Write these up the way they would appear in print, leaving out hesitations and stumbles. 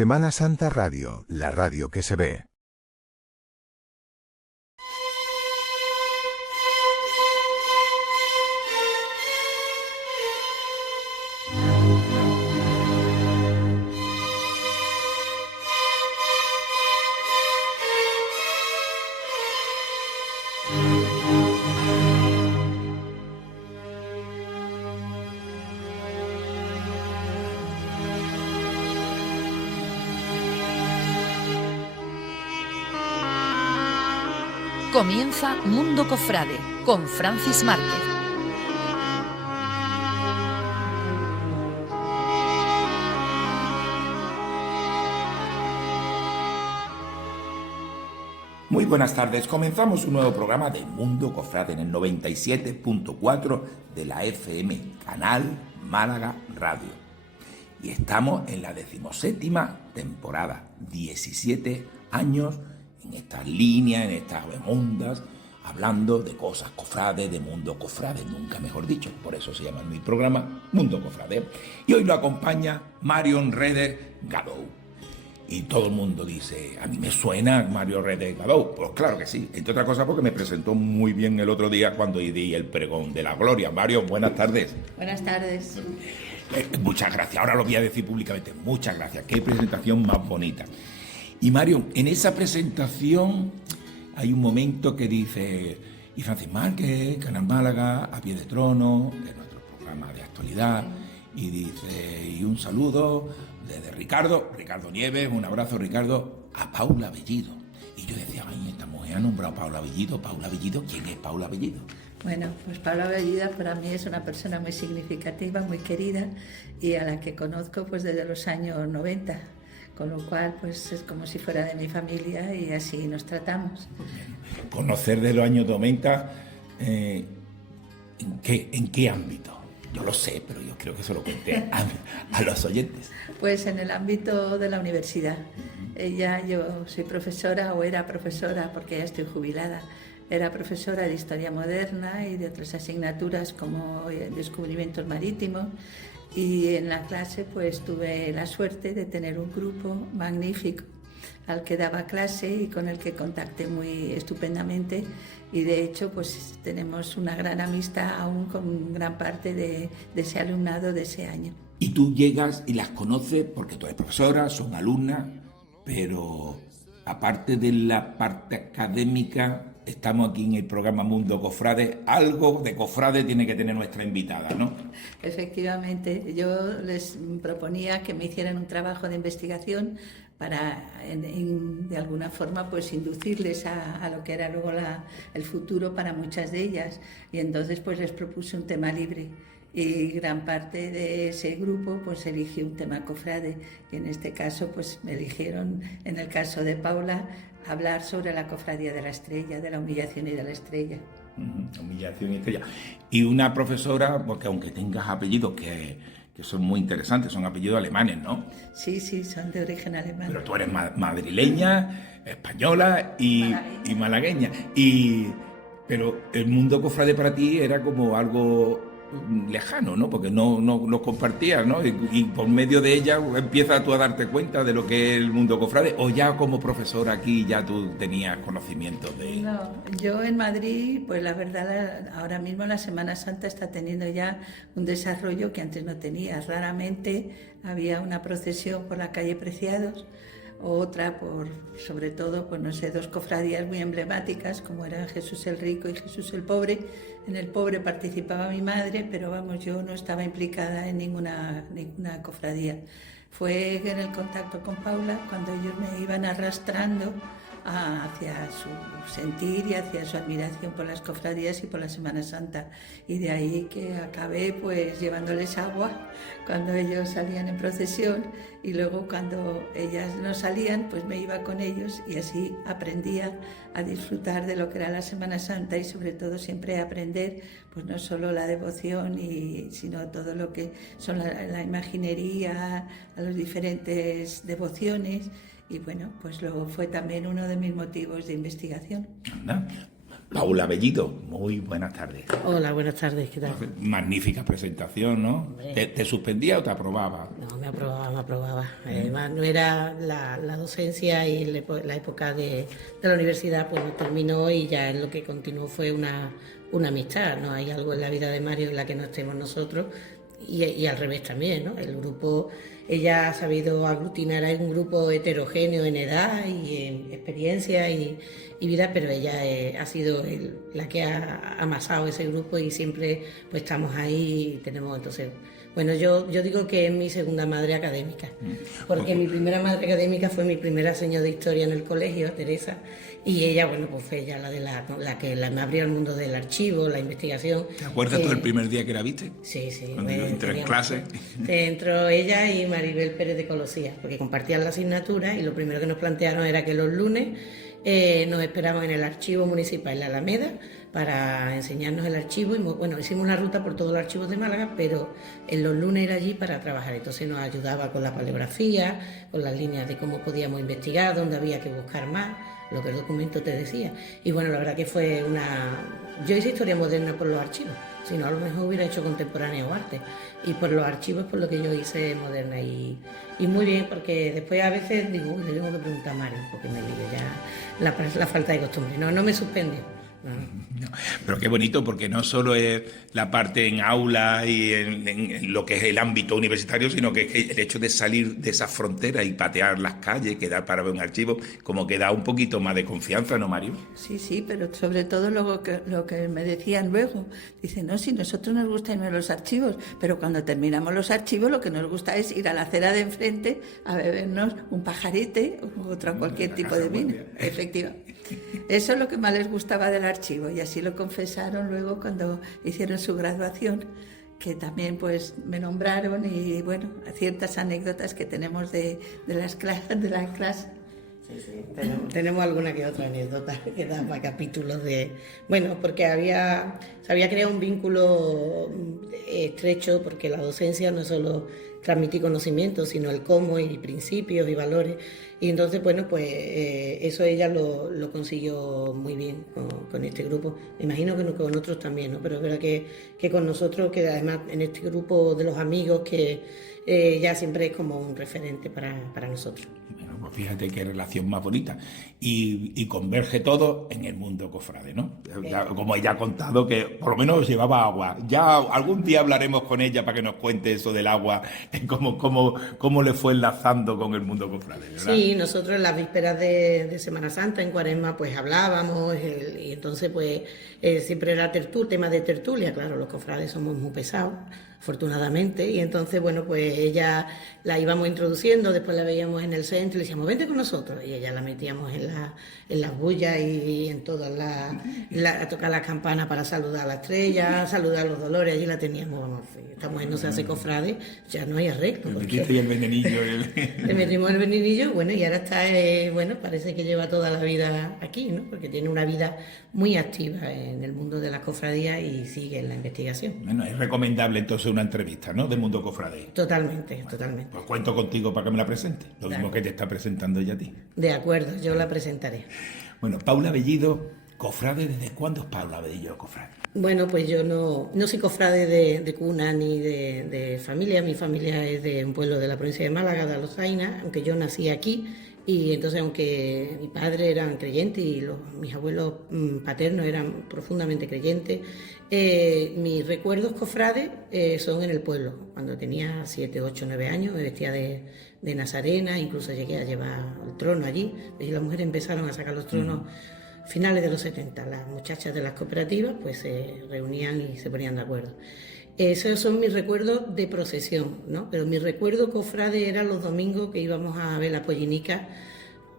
Semana Santa Radio, la radio que se ve. Comienza Mundo Cofrade con Francis Márquez. Muy buenas tardes, comenzamos un nuevo programa de Mundo Cofrade en el 97.4 de la FM, Canal Málaga Radio. Y estamos en la 17ª temporada, 17 años en estas líneas, en estas ondas, hablando de cosas cofrades, de Mundo Cofrade, nunca mejor dicho. Por eso se llama mi programa Mundo Cofrade. Y hoy lo acompaña Marion Reder Gadou. Y todo el mundo dice, a mí me suena Mario Reder Gadou. Pues claro que sí, entre otras cosas porque me presentó muy bien el otro día cuando di el pregón de la gloria. Mario, buenas tardes. Buenas tardes. Muchas gracias, ahora lo voy a decir públicamente, muchas gracias, qué presentación más bonita. Y Mario, en esa presentación hay un momento que dice, y Francis Márquez, Canal Málaga, A Pie de Trono, que es nuestro programa de actualidad, y dice, y un saludo desde Ricardo Nieves, un abrazo Ricardo, a Paula Bellido. Y yo decía, ay, esta mujer ha nombrado a Paula Bellido, ¿quién es Paula Bellido? Bueno, pues Paula Bellido para mí es una persona muy significativa, muy querida, y a la que conozco pues desde los años 90. Con lo cual, pues es como si fuera de mi familia y así nos tratamos. Conocer de los años 90, ¿en qué ámbito? Yo lo sé, pero yo creo que se lo conté a los oyentes. Pues en el ámbito de la universidad. Yo soy profesora, o era profesora, porque ya estoy jubilada. Era profesora de Historia Moderna y de otras asignaturas como Descubrimientos Marítimos. Y en la clase pues tuve la suerte de tener un grupo magnífico al que daba clase y con el que contacté muy estupendamente, y de hecho pues tenemos una gran amistad aún con gran parte de ese alumnado de ese año. Y tú llegas y las conoces porque tú eres profesora, son alumnas, pero aparte de la parte académica, estamos aquí en el programa Mundo Cofrade, algo de cofrade tiene que tener nuestra invitada, ¿no? Efectivamente, yo les proponía que me hicieran un trabajo de investigación para, de alguna forma, pues inducirles a lo que era luego el futuro para muchas de ellas. Y entonces pues les propuse un tema libre. Y gran parte de ese grupo pues eligió un tema cofrade, y en este caso pues me eligieron, en el caso de Paula, hablar sobre la cofradía de la Estrella, de la humillación y de la Estrella. Humillación y Estrella. Y una profesora, porque aunque tengas apellidos que son muy interesantes, son apellidos alemanes, ¿no? Sí, son de origen alemán. Pero tú eres madrileña, española y malagueña. Pero el mundo cofrade para ti era como algo lejano, ¿no? Porque no lo compartías, ¿no? Y por medio de ella empiezas tú a darte cuenta de lo que es el mundo cofrade, o ya como profesora aquí ya tú tenías conocimiento de él. No, yo en Madrid, pues la verdad, ahora mismo la Semana Santa está teniendo ya un desarrollo que antes no tenía. Raramente había una procesión por la calle Preciados, o otra sobre todo, pues no sé, dos cofradías muy emblemáticas como eran Jesús el Rico y Jesús el Pobre. En el Pobre participaba mi madre, pero vamos, yo no estaba implicada en ninguna cofradía. Fue en el contacto con Paula cuando ellos me iban arrastrando hacia su sentir y hacia su admiración por las cofradías y por la Semana Santa, y de ahí que acabé pues llevándoles agua cuando ellos salían en procesión, y luego cuando ellas no salían pues me iba con ellos, y así aprendía a disfrutar de lo que era la Semana Santa, y sobre todo siempre aprender pues no solo la devoción sino todo lo que son la imaginería, a las diferentes devociones. Y bueno, pues luego fue también uno de mis motivos de investigación. Anda. Paula Bellido, muy buenas tardes. Hola, buenas tardes, ¿qué tal? Magnífica presentación, ¿no? ¿Te suspendía o te aprobaba? No, me aprobaba. Además, no era la docencia y la época de la universidad, pues no terminó y ya lo que continuó fue una amistad, ¿no? Hay algo en la vida de Mario en la que no estemos nosotros y al revés también, ¿no? El grupo, ella ha sabido aglutinar a un grupo heterogéneo en edad y en experiencia y vida, pero ella ha sido la que ha amasado ese grupo y siempre pues estamos ahí y tenemos entonces... Bueno, yo digo que es mi segunda madre académica, porque mi primera madre académica fue mi primera señora de historia en el colegio, Teresa, y ella, bueno, pues fue ella la que me abrió al mundo del archivo, la investigación. ¿Te acuerdas tú el primer día que la viste? Sí. Cuando yo entré en clase. Entró ella y Maribel Pérez de Colosía, porque compartían la asignatura y lo primero que nos plantearon era que los lunes nos esperaban en el archivo municipal en la Alameda para enseñarnos el archivo y bueno, hicimos una ruta por todos los archivos de Málaga, pero en los lunes era allí para trabajar, entonces nos ayudaba con la paleografía, con las líneas de cómo podíamos investigar, dónde había que buscar más, lo que el documento te decía. Y bueno, la verdad que fue yo hice historia moderna por los archivos, si no a lo mejor hubiera hecho contemporánea o arte, y por los archivos por lo que yo hice moderna y muy bien, porque después a veces digo, le tengo que preguntar a Mario, porque me digo ya la falta de costumbre, no me suspendió. No, pero qué bonito, porque no solo es la parte en aula y en lo que es el ámbito universitario, sino que el hecho de salir de esas fronteras y patear las calles, quedar para ver un archivo, como que da un poquito más de confianza, ¿no, Mario? Sí, pero sobre todo lo que me decían luego, dicen, no, si nosotros nos gusta irnos a los archivos, pero cuando terminamos los archivos lo que nos gusta es ir a la acera de enfrente a bebernos un pajarete o cualquier tipo de vino, efectivamente. Eso es lo que más les gustaba del archivo y así lo confesaron luego cuando hicieron su graduación, que también pues me nombraron y bueno, ciertas anécdotas que tenemos de las clases. Sí. Tenemos alguna que otra anécdota que da para capítulos de... Bueno, porque se había creado un vínculo estrecho, porque la docencia no es solo transmitir conocimientos, sino el cómo y principios y valores. Y entonces, bueno, pues eso ella lo consiguió muy bien con este grupo. Me imagino que con otros también, ¿no? Pero es verdad que con nosotros, que además en este grupo de los amigos, que ya siempre es como un referente para nosotros. Bueno, pues fíjate qué relación más bonita. Y converge todo en el mundo cofrade, ¿no? Ya, como ella ha contado, que por lo menos llevaba agua. Ya algún día hablaremos con ella para que nos cuente eso del agua, cómo le fue enlazando con el mundo cofrade, ¿verdad? Sí, nosotros en las vísperas de Semana Santa, en Cuaresma, pues hablábamos y entonces pues siempre era tema de tertulia, claro, los cofrades somos muy pesados, afortunadamente, y entonces, bueno, pues ella la íbamos introduciendo, después la veíamos en el centro y le decíamos, vente con nosotros, y ella la metíamos en las bullas y en todas a tocar las campanas para saludar a la estrella, saludar a los dolores, allí la teníamos, vamos, esta mujer no se hace cofrade, ya no hay arreglo. Metiste el venenillo. Le metimos el venenillo, bueno, y ahora está, bueno, parece que lleva toda la vida aquí, ¿no? Porque tiene una vida muy activa en el mundo de las cofradías y sigue en la investigación. Bueno, es recomendable entonces una entrevista, ¿no?, del mundo cofrade. Totalmente. Pues cuento contigo para que me la presente, lo mismo que te está presentando ella a ti. De acuerdo, yo la presentaré. Bueno, Paula Bellido, cofrade, ¿desde cuándo es Paula Bellido cofrade? Bueno, pues yo no soy cofrade de cuna ni de familia. Mi familia es de un pueblo de la provincia de Málaga, de Alozaina, aunque yo nací aquí. Y entonces, aunque mi padre eran creyentes y mis abuelos paternos eran profundamente creyentes, mis recuerdos cofrades son en el pueblo. Cuando tenía 7, 8, 9 años me vestía de nazarena, incluso llegué a llevar el trono allí. Y las mujeres empezaron a sacar los tronos finales de los 70. Las muchachas de las cooperativas pues se reunían y se ponían de acuerdo. Esos son mis recuerdos de procesión, ¿no? Pero mi recuerdo cofrade era los domingos que íbamos a ver la pollinica.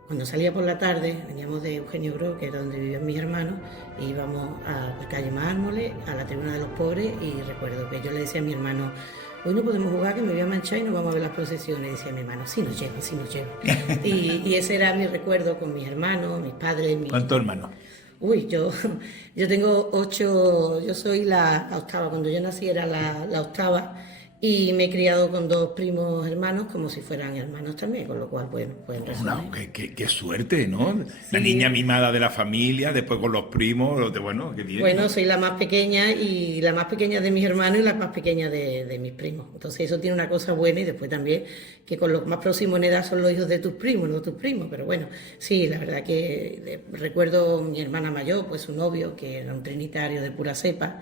Cuando salía por la tarde, veníamos de Eugenio Gro, que era donde vivían mis hermanos, e íbamos a la calle Mármoles, a la tribuna de los pobres, y recuerdo que yo le decía a mi hermano, hoy no podemos jugar, que me voy a manchar y no vamos a ver las procesiones. Y decía mi hermano, sí nos llevo. y ese era mi recuerdo con mis hermanos, mis padres. ¿Cuántos hermanos? Uy, yo tengo 8, yo soy la octava, cuando yo nací era la octava, Y me he criado con 2 primos hermanos como si fueran hermanos también, con lo cual, bueno, pueden resumir. Qué suerte, ¿no? La niña mimada de la familia, después con los primos, bueno, qué bien. Bueno, soy la más pequeña y la más pequeña de mis hermanos y la más pequeña de mis primos. Entonces eso tiene una cosa buena y después también que con los más próximos en edad son los hijos de tus primos, no tus primos. Pero bueno, sí, la verdad que recuerdo mi hermana mayor, pues su novio, que era un trinitario de pura cepa,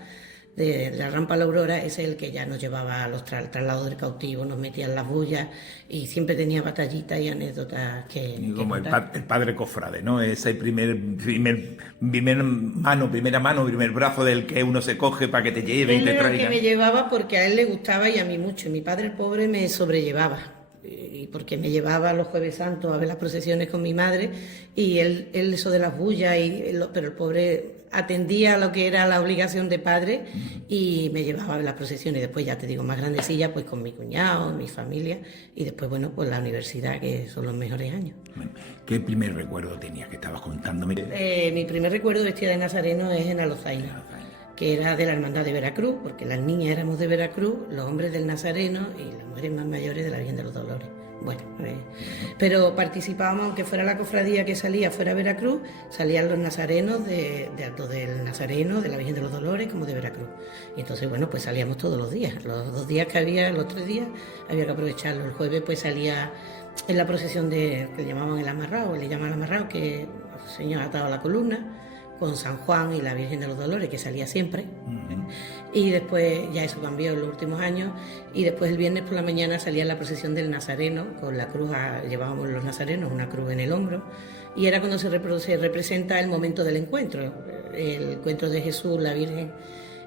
de la Rampa La Aurora, ese es el que ya nos llevaba a los traslados del cautivo, nos metía en las bullas y siempre tenía batallitas y anécdotas que como el padre cofrade, ¿no? Ese primera mano, primer brazo del que uno se coge para que te lleve y te traiga. Él era el que me llevaba porque a él le gustaba y a mí mucho. Y mi padre, el pobre, me sobrellevaba. Y porque me llevaba los Jueves Santos a ver las procesiones con mi madre y él eso de las bullas, pero el pobre atendía a lo que era la obligación de padre y me llevaba a ver las procesiones. Después, ya te digo, más grandecilla, pues con mi cuñado, mi familia y después, bueno, pues la universidad, que son los mejores años. ¿Qué primer recuerdo tenías que estabas contándome? Mi primer recuerdo vestida de nazareno es en Alozaina, que era de la Hermandad de Veracruz, porque las niñas éramos de Veracruz, los hombres del Nazareno y las mujeres más mayores de la Virgen de los Dolores. Bueno, pero participábamos, aunque fuera la cofradía que salía fuera Veracruz, salían los nazarenos tanto del Nazareno, de la Virgen de los Dolores, como de Veracruz. Y entonces, bueno, pues salíamos todos los días. Los 2 días que había, los 3 días, había que aprovecharlo. El jueves pues salía en la procesión que le llamaban el amarrado, le llaman el amarrado, que el Señor atado a la columna, con San Juan y la Virgen de los Dolores, que salía siempre. Y después, ya eso cambió en los últimos años, y después el viernes por la mañana salía la procesión del Nazareno, con la cruz, llevábamos los nazarenos, una cruz en el hombro, y era cuando se representa el momento del encuentro, el encuentro de Jesús, la Virgen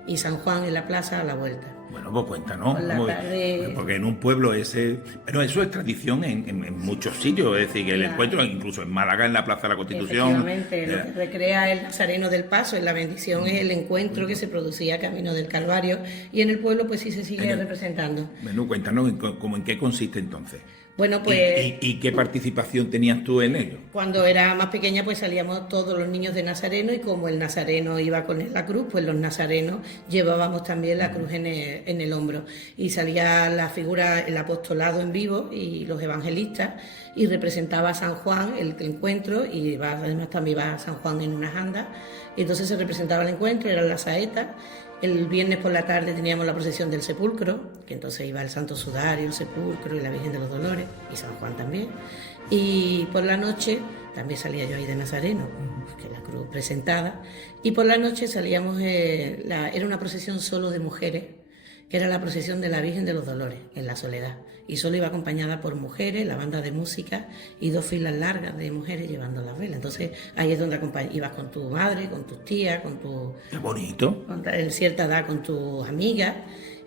y San Juan en la plaza a la vuelta. Bueno, pues cuéntanos, tarde... porque en un pueblo ese... Bueno, eso es tradición en muchos sitios, es decir, que el encuentro, incluso en Málaga, en la Plaza de la Constitución... Efectivamente, lo que recrea el Nazareno del Paso, en la bendición es el encuentro que se producía camino del Calvario, y en el pueblo pues sí se sigue representando. Bueno, cuéntanos, ¿en qué consiste entonces? Bueno, pues... ¿Y qué participación tenías tú en ello? Cuando era más pequeña, pues salíamos todos los niños de Nazareno, y como el Nazareno iba con la cruz, pues los nazarenos llevábamos también la cruz en el hombro. Y salía la figura, el apostolado en vivo y los evangelistas, y representaba a San Juan el encuentro, y además también iba San Juan en unas andas. Y entonces se representaba el encuentro, eran las saetas. El viernes por la tarde teníamos la procesión del sepulcro, que entonces iba el Santo Sudario, el sepulcro y la Virgen de los Dolores, y San Juan también. Y por la noche también salía yo ahí de Nazareno, que la cruz presentada. Y por la noche salíamos, era una procesión solo de mujeres, que era la procesión de la Virgen de los Dolores, en la Soledad. Y solo iba acompañada por mujeres, la banda de música y 2 filas largas de mujeres llevando las velas. Entonces ahí es donde ibas con tu madre, con tus tías, con tu... ¡Qué bonito! En cierta edad con tus amigas.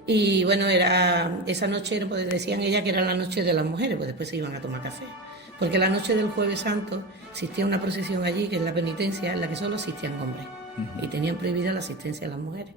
Y bueno, esa noche, pues decían ella que era la noche de las mujeres, pues después se iban a tomar café. Porque la noche del Jueves Santo existía una procesión allí, que es la penitencia, en la que solo asistían hombres. Y tenían prohibida la asistencia a las mujeres.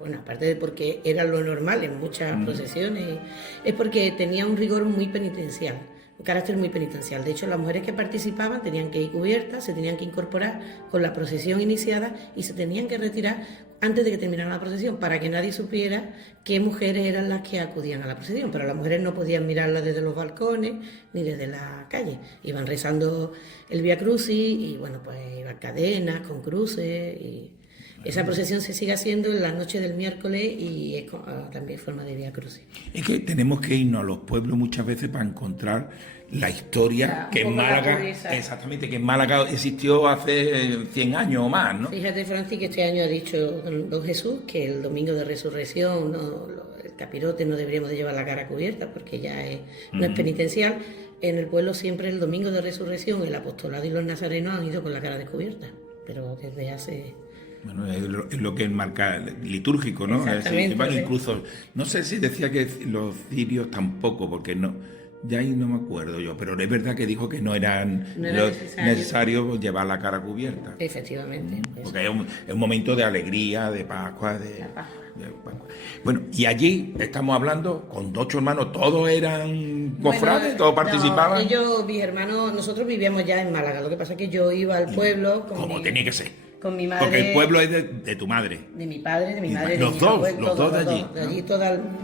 Bueno, aparte de porque era lo normal en muchas procesiones, es porque tenía un rigor muy penitencial, un carácter muy penitencial. De hecho, las mujeres que participaban tenían que ir cubiertas, se tenían que incorporar con la procesión iniciada y se tenían que retirar antes de que terminara la procesión, para que nadie supiera qué mujeres eran las que acudían a la procesión. Pero las mujeres no podían mirarla desde los balcones ni desde la calle. Iban rezando el Vía Crucis y bueno, pues iban cadenas con cruces y... Esa procesión se sigue haciendo en la noche del miércoles y es también forma de Vía Crucis. Es que tenemos que irnos a los pueblos muchas veces para encontrar la historia que en Málaga, exactamente, que en Málaga existió hace 100 años o más, ¿no? Fíjate, Francis, que este año ha dicho don Jesús que el domingo de resurrección el capirote no deberíamos de llevar la cara cubierta porque ya no es penitencial. En el pueblo siempre el domingo de resurrección el apostolado y los nazarenos han ido con la cara descubierta, pero desde hace... Bueno, es lo que enmarca litúrgico, ¿no? Exactamente. Bueno, incluso, no sé si decía que los cirios tampoco, porque no, ya ahí no me acuerdo yo, pero es verdad que dijo que no era necesario llevar la cara cubierta. Efectivamente. Porque es un momento de alegría, de Pascua, de Pascua. Bueno, y allí estamos hablando con 8 hermanos, todos eran cofrades, todos participaban. Mis hermanos, nosotros vivíamos ya en Málaga, lo que pasa es que yo iba al pueblo... Como tenía que ser. Con mi madre. Porque el pueblo es de tu madre. De mi padre, de mi madre. Los de mi dos, abuelo, los dos de allí, De allí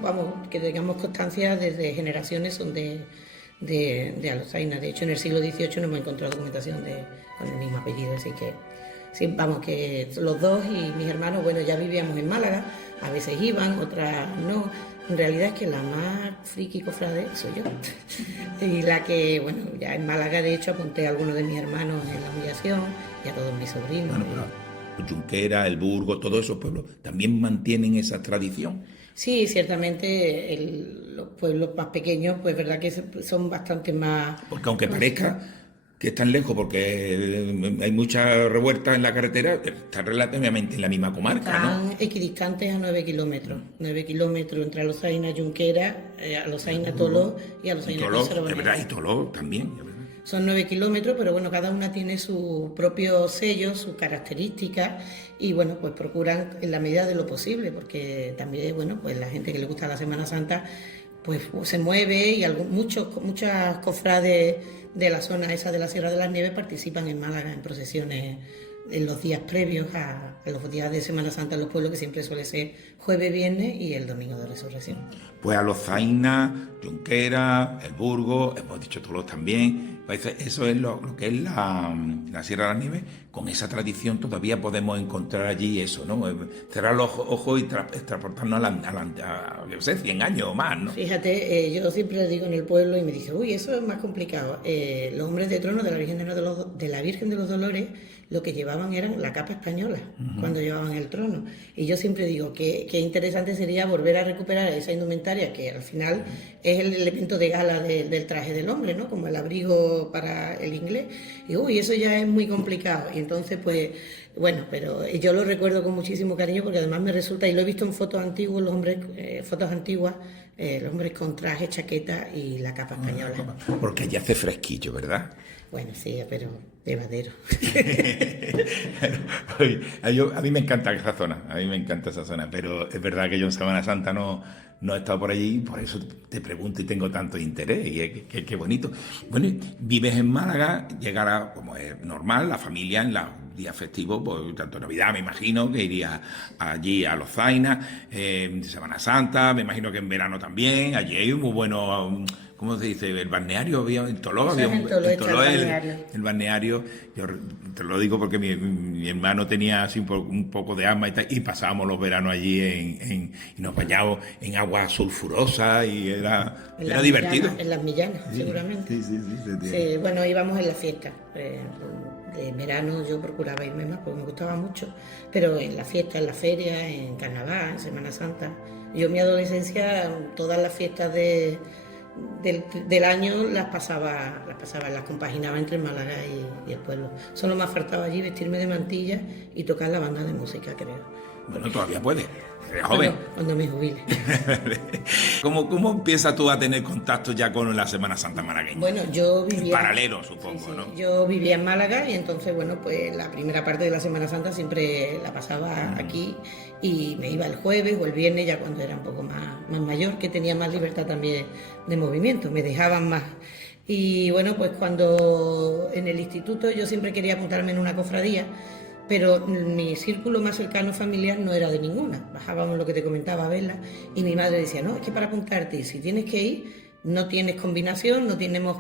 vamos, que tengamos constancia desde generaciones son de Alozaina. De hecho, en el siglo XVIII no hemos encontrado documentación con el mismo apellido, así que sí, vamos, que los dos y mis hermanos, bueno, ya vivíamos en Málaga, a veces iban, otras no. En realidad es que la más friki cofrade soy yo. Y la que, bueno, ya en Málaga de hecho apunté a algunos de mis hermanos en la humillación y a todos mis sobrinos. Bueno, pero Junquera, El Burgo, todos esos pueblos también mantienen esa tradición. Sí, ciertamente los pueblos más pequeños, pues verdad que son bastante más... Porque aunque parezca que están lejos, porque hay muchas revueltas en la carretera, están relativamente en la misma comarca, ¿no? Están equidistantes a 9 kilómetros. 9 kilómetros entre Alozaina, Junquera, Alozaina, Toló y Alozaina, Toló, Córcega. de verdad, y Toló también, de verdad. Son 9 kilómetros, pero bueno, cada una tiene su propio sello, sus características y bueno, pues procuran en la medida de lo posible, porque también, bueno, pues la gente que le gusta la Semana Santa, pues se mueve y muchas cofrades de la zona esa de la Sierra de las Nieves participan en Málaga en procesiones en los días previos a los días de Semana Santa en los pueblos, que siempre suele ser jueves, viernes y el domingo de Resurrección. Pues Alozaina, Junquera, El Burgo, hemos dicho Toló también. Pues eso es lo que es la Sierra de las Nieves. Con esa tradición todavía podemos encontrar allí eso, ¿no? Cerrar los ojos y transportarnos a yo sé, 100 años o más, ¿no? Fíjate, yo siempre le digo en el pueblo y me dice, uy, eso es más complicado. Los hombres de trono de la Virgen de los Dolores lo que llevaban eran la capa española cuando llevaban el trono. Y yo siempre digo que interesante sería volver a recuperar esa indumentaria que al final es el elemento de gala del traje del hombre, ¿no? Como el abrigo para el inglés. Y uy, eso ya es muy complicado. Y entonces, pues, bueno, pero yo lo recuerdo con muchísimo cariño porque además me resulta, y lo he visto en fotos antiguas, fotos antiguas, los hombres con traje, chaqueta y la capa española. Porque allí hace fresquillo, ¿verdad? Bueno, sí, pero llevadero. A mí me encanta esa zona, pero es verdad que yo en Semana Santa no he estado por allí, por eso te pregunto y tengo tanto interés, y qué bonito. Bueno, vives en Málaga, llegará, como es normal, la familia en los días festivos, pues tanto Navidad, me imagino, que iría allí a Lozaina, Semana Santa, me imagino que en verano también, allí hay muy bueno... ¿Cómo se dice? El balneario había en Toló, el balneario. Yo te lo digo porque mi hermano tenía así un poco de asma y pasábamos los veranos allí y nos bañábamos en agua sulfurosa y era divertido. En las Millanas, sí, seguramente. Sí, bueno, íbamos en la fiesta. En verano yo procuraba irme más porque me gustaba mucho, pero en la fiesta, en la feria, en carnaval, en Semana Santa. Yo en mi adolescencia, todas las fiestas del año las compaginaba entre Málaga y el pueblo. Solo me faltaba allí vestirme de mantilla y tocar la banda de música, creo. Bueno, todavía puedes. Eres joven. Cuando me jubile. ¿Cómo empiezas tú a tener contacto ya con la Semana Santa malagueña? Bueno, yo vivía... Paralelo, supongo, sí, ¿no? Yo vivía en Málaga y entonces, bueno, pues la primera parte de la Semana Santa siempre la pasaba aquí y me iba el jueves o el viernes ya cuando era un poco más mayor, que tenía más libertad también de movimiento, me dejaban más. Y bueno, pues cuando en el instituto yo siempre quería apuntarme en una cofradía, pero mi círculo más cercano familiar no era de ninguna. Bajábamos lo que te comentaba a verla y mi madre decía, no, es que para apuntarte, si tienes que ir, no tienes combinación, no tenemos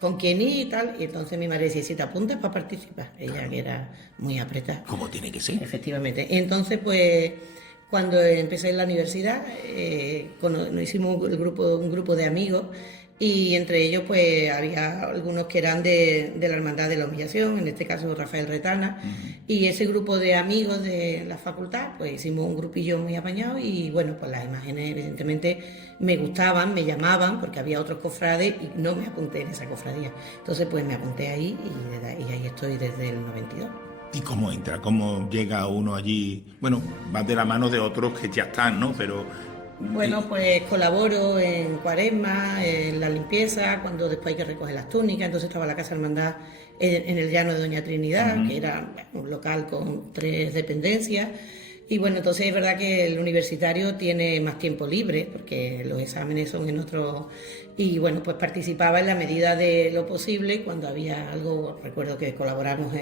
con quién ir y tal. Y entonces mi madre decía, si te apuntas para participar. Ella que era muy apretada. Como tiene que ser. Efectivamente. Y entonces, pues, cuando empecé en la universidad, nos hicimos un grupo de amigos. Y entre ellos pues había algunos que eran de la Hermandad de la Humillación, en este caso Rafael Retana, y ese grupo de amigos de la facultad, pues hicimos un grupillo muy apañado y bueno, pues las imágenes evidentemente me gustaban, me llamaban, porque había otros cofrades y no me apunté en esa cofradía. Entonces pues me apunté ahí y ahí estoy desde el 92. ¿Y cómo entra? ¿Cómo llega uno allí? Bueno, vas de la mano de otros que ya están, ¿no? Pero... Bueno, pues colaboro en Cuaresma, en la limpieza, cuando después hay que recoger las túnicas. Entonces estaba la Casa Hermandad en el llano de Doña Trinidad, que era un local con 3 dependencias. Y bueno, entonces es verdad que el universitario tiene más tiempo libre, porque los exámenes son en otro... Y bueno, pues participaba en la medida de lo posible cuando había algo. Recuerdo que colaboramos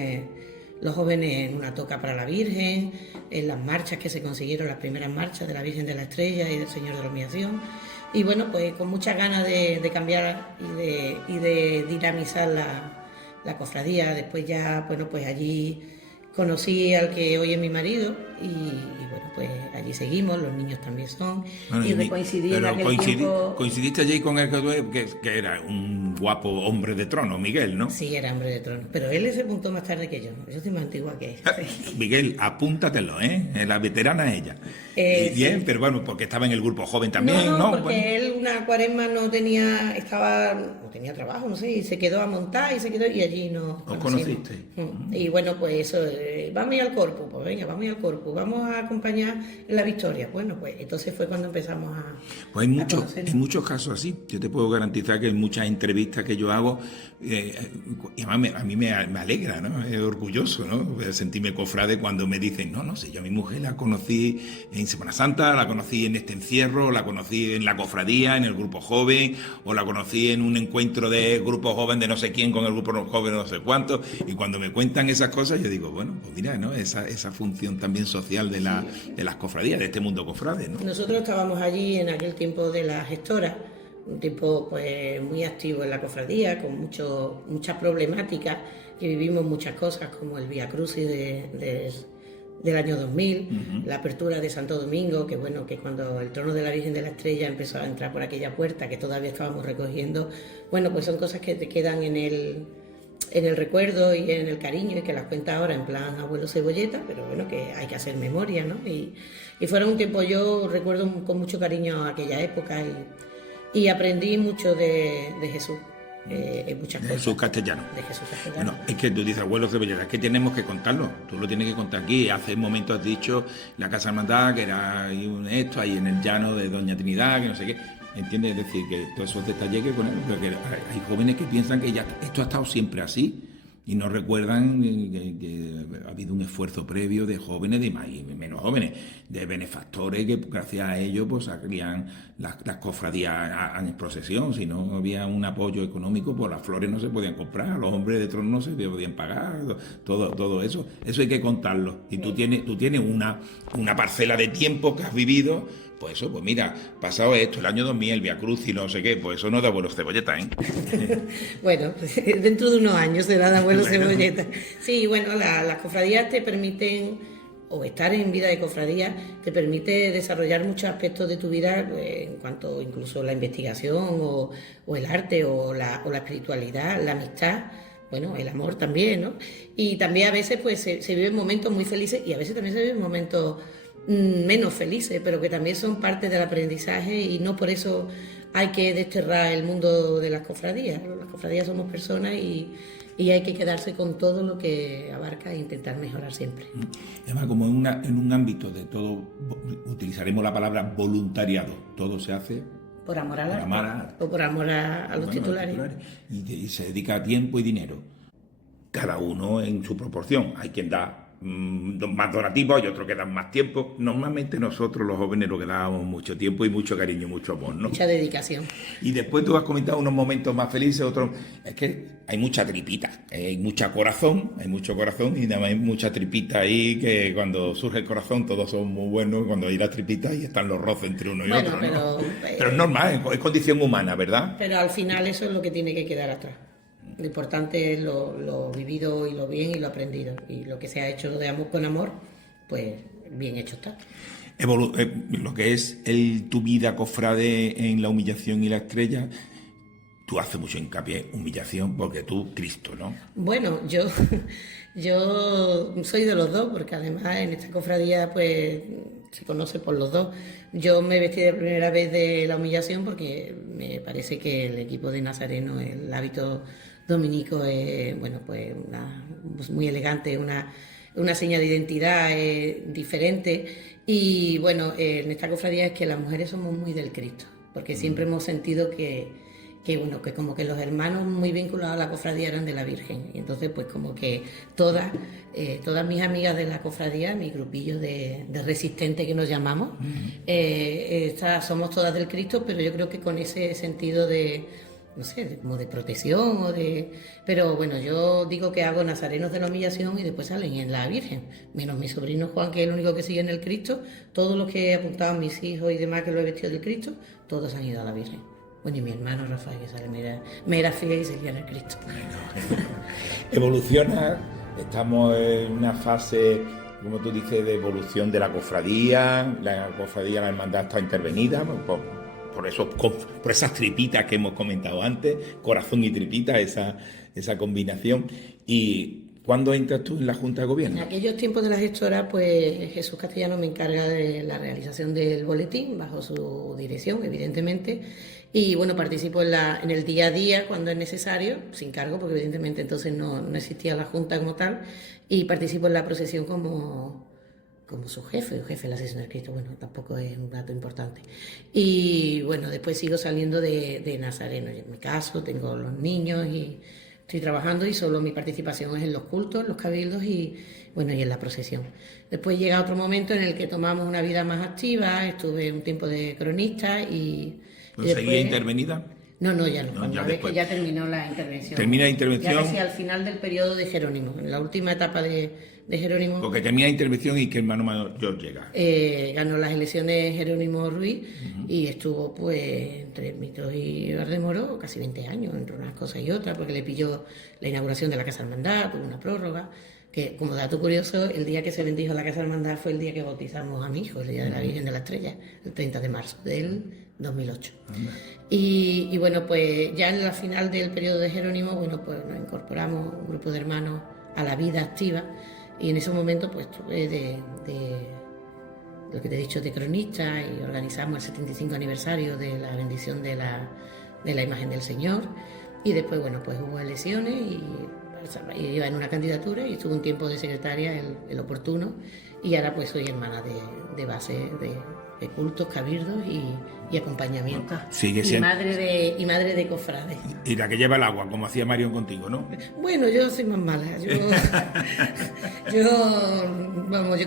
los jóvenes en una toca para la Virgen, en las marchas que se consiguieron, las primeras marchas de la Virgen de la Estrella y del Señor de la Humillación. Y bueno, pues con muchas ganas de cambiar y de dinamizar la cofradía. Después ya, bueno, pues allí conocí al que hoy es mi marido y bueno, pues allí seguimos, los niños también son. Bueno, y coincidí en aquel tiempo... Coincidiste allí con el que era un guapo hombre de trono, Miguel, ¿no? Sí, era hombre de trono, pero él se apuntó más tarde que yo soy más antigua que él. Miguel, apúntatelo, la veterana es ella. Bien, sí. Pero bueno, porque estaba en el grupo joven también, ¿no? Porque Bueno. él una cuaresma no tenía trabajo, no sé, y se quedó a montar y allí nos conociste. Y bueno, pues eso, vamos a ir al Corpus, pues venga, vamos a ir al Corpus, vamos a acompañar en la Victoria. Bueno, pues entonces fue cuando empezamos a... Pues hay muchos casos así. Yo te puedo garantizar que en muchas entrevistas que yo hago, y además a mí me alegra, ¿no? Es orgulloso, ¿no? Sentirme cofrade cuando me dicen, no sé, yo a mi mujer la conocí en Semana Santa, la conocí en este encierro, la conocí en la cofradía, en el grupo joven, o la conocí en un encuentro de grupo joven de no sé quién con el grupo joven no sé cuánto, y cuando me cuentan esas cosas yo digo, bueno, pues mira, ¿no? Esa función también social de las cofradías, de este mundo cofrade, ¿no? Nosotros estábamos allí en aquel tiempo de la gestora, un tiempo pues muy activo en la cofradía, con muchas problemáticas, que vivimos muchas cosas como el Vía Crucis del año 2000, la apertura de Santo Domingo, que bueno, que cuando el trono de la Virgen de la Estrella empezó a entrar por aquella puerta que todavía estábamos recogiendo, bueno, pues son cosas que te quedan en el recuerdo y en el cariño y que las cuenta ahora en plan abuelo cebolleta, pero bueno, que hay que hacer memoria, ¿no? Y fueron un tiempo, yo recuerdo con mucho cariño aquella época y aprendí mucho de Jesús. Muchas cosas. Jesús castellano. De Jesús castellano. Bueno, es que tú dices abuelo cebolleta, es que tenemos que contarlo, tú lo tienes que contar aquí. Hace un momento has dicho la Casa Hermandad, que era ahí en el llano de Doña Trinidad, que no sé qué. ¿Entiendes? Es decir, que todos esos detalles que ponen, porque hay jóvenes que piensan que ya esto ha estado siempre así y no recuerdan que ha habido un esfuerzo previo de jóvenes, de más y menos jóvenes, de benefactores que gracias a ellos pues salían las cofradías en procesión. Si no había un apoyo económico, pues las flores no se podían comprar, los hombres de trono no se podían pagar, todo eso hay que contarlo. Y tú tienes una parcela de tiempo que has vivido. Pues eso, pues mira, pasado esto, el año 2000, el Vía Cruz y no sé qué, pues eso no es de abuelos cebolleta, ¿eh? Bueno, dentro de unos años será de abuelos cebolleta. Sí, bueno, las cofradías te permiten, o estar en vida de cofradía, te permite desarrollar muchos aspectos de tu vida, en cuanto incluso la investigación, o el arte, o la espiritualidad, la amistad. Bueno, el amor también, ¿no? Y también a veces pues se viven momentos muy felices y a veces también se viven momentos menos felices, pero que también son parte del aprendizaje y no por eso hay que desterrar el mundo de las cofradías. Las cofradías somos personas y hay que quedarse con todo lo que abarca e intentar mejorar siempre. Además, como en un ámbito de todo, utilizaremos la palabra voluntariado, todo se hace por amor al arte, o por amor a los titulares. Y se dedica tiempo y dinero, cada uno en su proporción. Hay quien da más donativos, hay otros que dan más tiempo. Normalmente nosotros los jóvenes lo que dábamos mucho tiempo y mucho cariño y mucho amor, ¿no? Mucha dedicación. Y después tú has comentado unos momentos más felices, otros... Es que hay mucha tripita, hay mucho corazón y además hay mucha tripita ahí, que cuando surge el corazón todos son muy buenos, cuando hay la tripita y están los roces entre uno y otro, ¿no? Pero es normal, es condición humana, ¿verdad? Pero al final eso es lo que tiene que quedar atrás. Lo importante es lo vivido y lo bien y lo aprendido. Y lo que se ha hecho con amor, pues bien hecho está. Lo que es tu vida cofrade en la humillación y la estrella, tú haces mucho hincapié humillación porque tú, Cristo, ¿no? Bueno, yo soy de los dos, porque además en esta cofradía pues se conoce por los dos. Yo me vestí de primera vez de la humillación porque me parece que el equipo de Nazareno, el hábito dominico es, bueno, pues muy elegante, una seña de identidad diferente. Y bueno, en esta cofradía es que las mujeres somos muy del Cristo, porque siempre hemos sentido que como que los hermanos muy vinculados a la cofradía eran de la Virgen. Y entonces pues como que todas mis amigas de la cofradía, mi grupillo de resistentes que nos llamamos, somos todas del Cristo, pero yo creo que con ese sentido de no sé, como de protección o de... Pero bueno, yo digo que hago nazarenos de la humillación y después salen en la Virgen, menos mi sobrino Juan, que es el único que sigue en el Cristo. Todos los que apuntaban mis hijos y demás que lo he vestido del Cristo, todos han ido a la Virgen. Bueno, y mi hermano Rafael, que sale, me era fiel y seguía en el Cristo. Evoluciona, estamos en una fase, como tú dices, de evolución de la cofradía. La hermandad está intervenida por esas tripitas que hemos comentado antes, corazón y tripita, esa combinación. ¿Y cuándo entras tú en la Junta de Gobierno? En aquellos tiempos de la gestora, pues Jesús Castellano me encarga de la realización del boletín, bajo su dirección, evidentemente. Y bueno, participo en el día a día cuando es necesario, sin cargo, porque evidentemente entonces no existía la Junta como tal, y participo en la procesión como su jefe, o jefe de la sesión del Cristo. Bueno, tampoco es un dato importante. Y bueno, después sigo saliendo de Nazareno. Yo me caso, tengo los niños y estoy trabajando, y solo mi participación es en los cultos, los cabildos y bueno, y en la procesión. Después llega otro momento en el que tomamos una vida más activa, estuve un tiempo de cronista y ¿Seguía intervenida? No, ya no. No, Cuando ya ves después. que ya terminó la intervención. Termina la intervención. Ya casi al final del periodo de Jerónimo, en la última etapa de Jerónimo. Porque termina la intervención y que el hermano mayor llega. Ganó las elecciones Jerónimo Ruiz y estuvo pues entre Mitos y Valdemoro casi 20 años, entre unas cosas y otras, porque le pilló la inauguración de la Casa Hermandad, tuvo una prórroga. Que como dato curioso, el día que se bendijo la Casa Hermandad fue el día que bautizamos a mi hijo, el día de la Virgen de la Estrella, el 30 de marzo del 2008. Y bueno, pues ya en la final del periodo de Jerónimo, bueno, pues nos incorporamos un grupo de hermanos a la vida activa, y en ese momento pues tuve de lo que te he dicho, de cronista, y organizamos el 75 aniversario de la bendición de la imagen del Señor, y después, bueno, pues hubo elecciones y iba en una candidatura y estuve un tiempo de secretaria, el oportuno, y ahora pues soy hermana de base de cultos, cabildos y acompañamiento. Sigue y siendo... madre de cofrades. Y la que lleva el agua, como hacía Marión contigo, ¿no? Bueno, yo soy más mala. Yo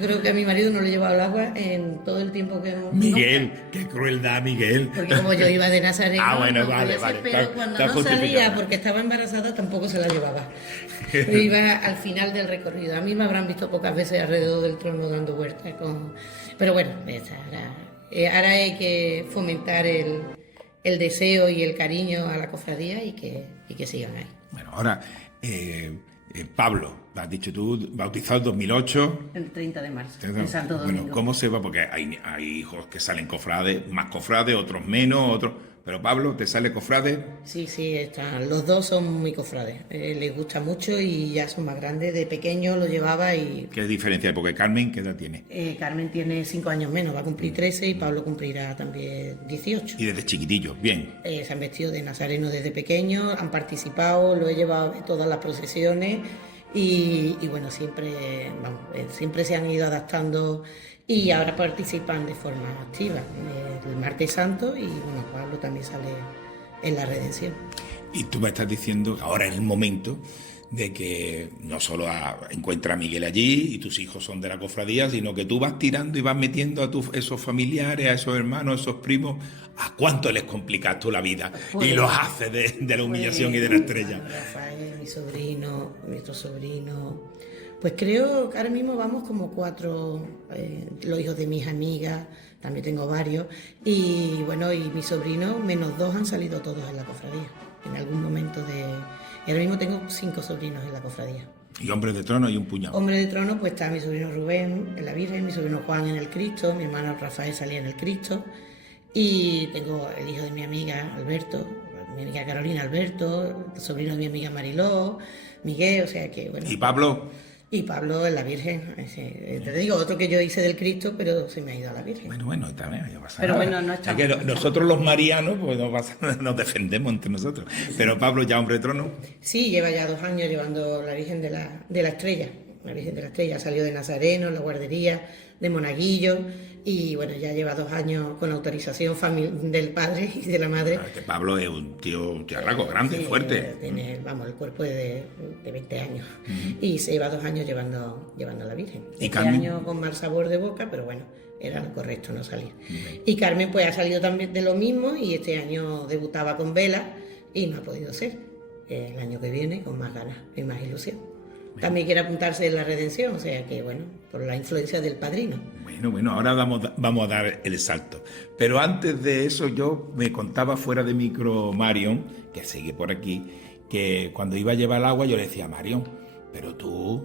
creo que a mi marido no le he llevado el agua en todo el tiempo que... Miguel, qué crueldad, Miguel. Porque como yo iba de Nazareno, bueno, no vale, podía ser, vale. pero cuando no salía porque estaba embarazada tampoco se la llevaba. Yo iba al final del recorrido. A mí me habrán visto pocas veces alrededor del trono dando vueltas. Pero bueno, ahora hay que fomentar el deseo y el cariño a la cofradía y que sigan ahí. Bueno, ahora, Pablo, has dicho tú, bautizado en 2008. El 30 de marzo, en Santo Domingo. Bueno, ¿cómo se va? Porque hay hijos que salen cofrades, más cofrades, otros menos, otros... Pero Pablo, ¿te sale cofrade? Sí, los dos son muy cofrades. Les gusta mucho y ya son más grandes. De pequeño lo llevaba y... ¿Qué diferencia hay? Porque Carmen, ¿qué edad tiene? Carmen tiene 5 años menos, va a cumplir 13 y Pablo cumplirá también 18. Y desde chiquitillos, bien. Se han vestido de nazareno desde pequeños, han participado, lo he llevado a todas las procesiones y bueno, siempre se han ido adaptando y ahora participan de forma activa. El Martes Santo y bueno, Pablo también sale en la Redención. Y tú me estás diciendo que ahora es el momento de que no solo encuentra a Miguel allí y tus hijos son de la cofradía, sino que tú vas tirando y vas metiendo a esos familiares, a esos hermanos, a esos primos. ¿A cuánto les complicas tú la vida? Y los haces de la humillación y de la estrella. Rafael, mi sobrino, mi otro sobrino. Pues creo que ahora mismo vamos como 4, los hijos de mis amigas, también tengo varios, y bueno, y mis sobrinos, menos 2, han salido todos en la cofradía, en algún momento y ahora mismo tengo 5 sobrinos en la cofradía. Y hombres de trono y un puñado. Hombre de trono, pues está mi sobrino Rubén en la Virgen, mi sobrino Juan en el Cristo, mi hermano Rafael salía en el Cristo, y tengo el hijo de mi amiga Alberto, mi amiga Carolina Alberto, el sobrino de mi amiga Mariló, Miguel, o sea que bueno. ¿Y Pablo? Y Pablo en la Virgen, te digo, otro que yo hice del Cristo, pero se me ha ido a la Virgen. Bueno, está bien, ya pasa pero nada. bueno, no está. Es que nosotros los marianos, pues nos defendemos entre nosotros. Pero Pablo, ya hombre de trono. Sí, lleva ya 2 años llevando la Virgen de la Estrella. La Virgen de la Estrella salió de Nazareno, la guardería, de Monaguillo, y bueno, ya lleva 2 años con autorización del padre y de la madre. Claro, que Pablo es un tío tiarraco, grande, sí, fuerte. Tiene, el cuerpo es de 20 años. Y se lleva 2 años llevando a la Virgen. ¿Y este Carmen? año con mal sabor de boca, pero bueno, era lo correcto no salir. Y Carmen pues ha salido también de lo mismo y este año debutaba con vela y no ha podido ser. El año que viene con más ganas y más ilusión. También quiere apuntarse en la redención, o sea que bueno, por la influencia del padrino. Bueno, ahora vamos a dar el salto. Pero antes de eso yo me contaba fuera de micro Marion, que sigue por aquí, que cuando iba a llevar el agua yo le decía, Marion, pero tú